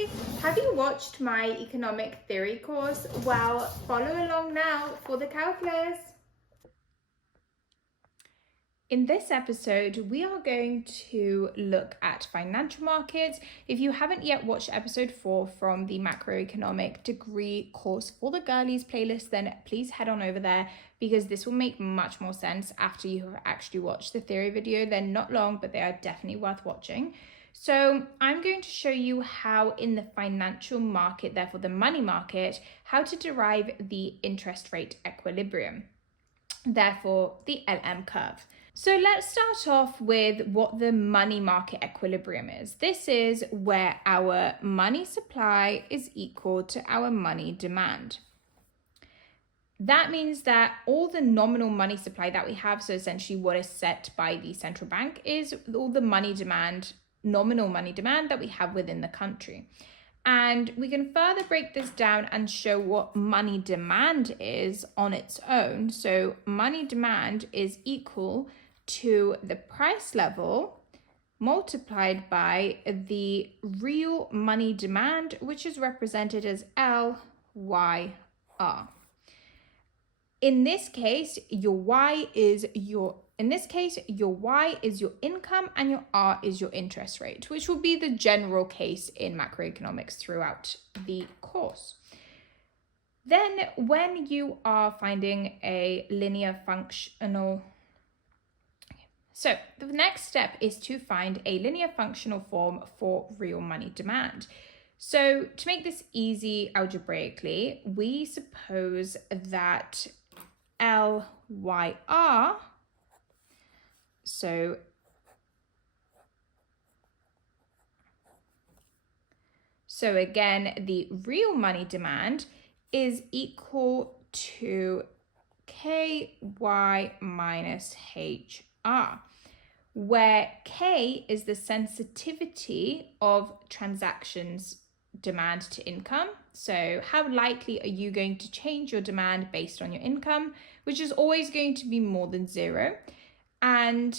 Hey, have you watched my economic theory course? Well, follow along now for the calculus. In this episode, we are going to look at financial markets. If you haven't yet watched episode 4 from the macroeconomic degree course for the girlies playlist, then please head on over there because this will make much more sense after you have actually watched the theory video. They're not long, but they are definitely worth watching. So I'm going to show you how in the financial market, therefore the money market, how to derive the interest rate equilibrium, therefore the LM curve. So let's start off with what the money market equilibrium is. This is where our money supply is equal to our money demand. That means that all the nominal money supply that we have, so essentially what is set by the central bank, is all the money demand, nominal money demand that we have within the country. And we can further break this down and show what money demand is on its own. So money demand is equal to the price level multiplied by the real money demand, which is represented as LYR. In this case, your Y is your Y is your income and your R is your interest rate, which will be the general case in macroeconomics throughout the course. Then when you are finding a linear functional, so the next step is to find a linear functional form for real money demand. So to make this easy algebraically, we suppose that LYR, so again, the real money demand is equal to KY minus HR, where K is the sensitivity of transactions demand to income. So how likely are you going to change your demand based on your income, which is always going to be more than 0. And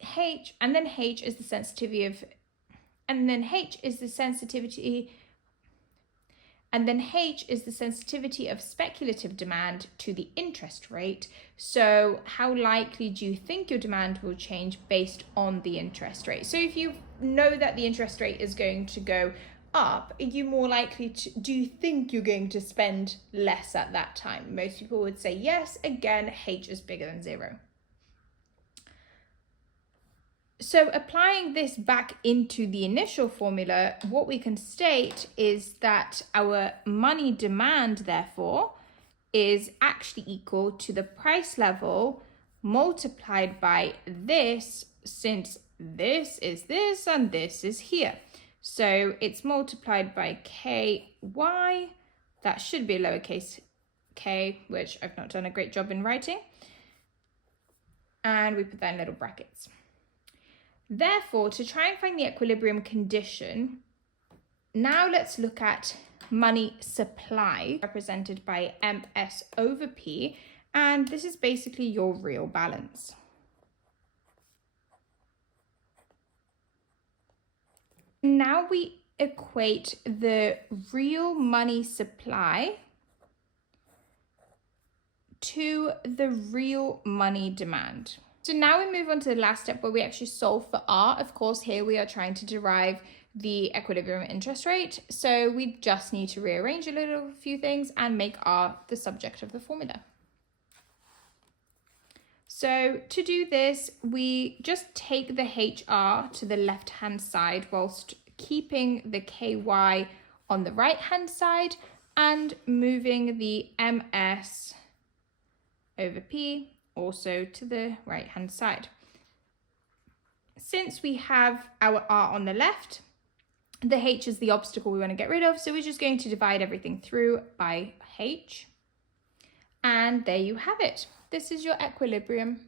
H is the sensitivity of, H is the sensitivity of speculative demand to the interest rate. So how likely do you think your demand will change based on the interest rate? So if you know that the interest rate is going to go up, are you more likely to, do you think you're going to spend less at that time? Most people would say yes. Again, H is bigger than 0. So applying this back into the initial formula, what we can state is that our money demand, therefore, is actually equal to the price level multiplied by this, since this is this and this is here. So it's multiplied by KY, that should be a lowercase k, which I've not done a great job in writing. And we put that in little brackets. Therefore, to try and find the equilibrium condition, now let's look at money supply, represented by MS over P, and this is basically your real balance. Now we equate the real money supply to the real money demand. So now we move on to the last step where we actually solve for R. Of course, here we are trying to derive the equilibrium interest rate. So we just need to rearrange a few things and make R the subject of the formula. So to do this, we just take the HR to the left-hand side whilst keeping the KY on the right-hand side and moving the MS over P also to the right hand side. Since we have our R on the left, the H is the obstacle we want to get rid of, so we're just going to divide everything through by H. And there you have it. This is your equilibrium.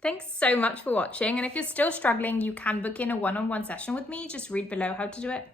Thanks so much for watching, and if you're still struggling, you can book in a one-on-one session with me. Just read below how to do it.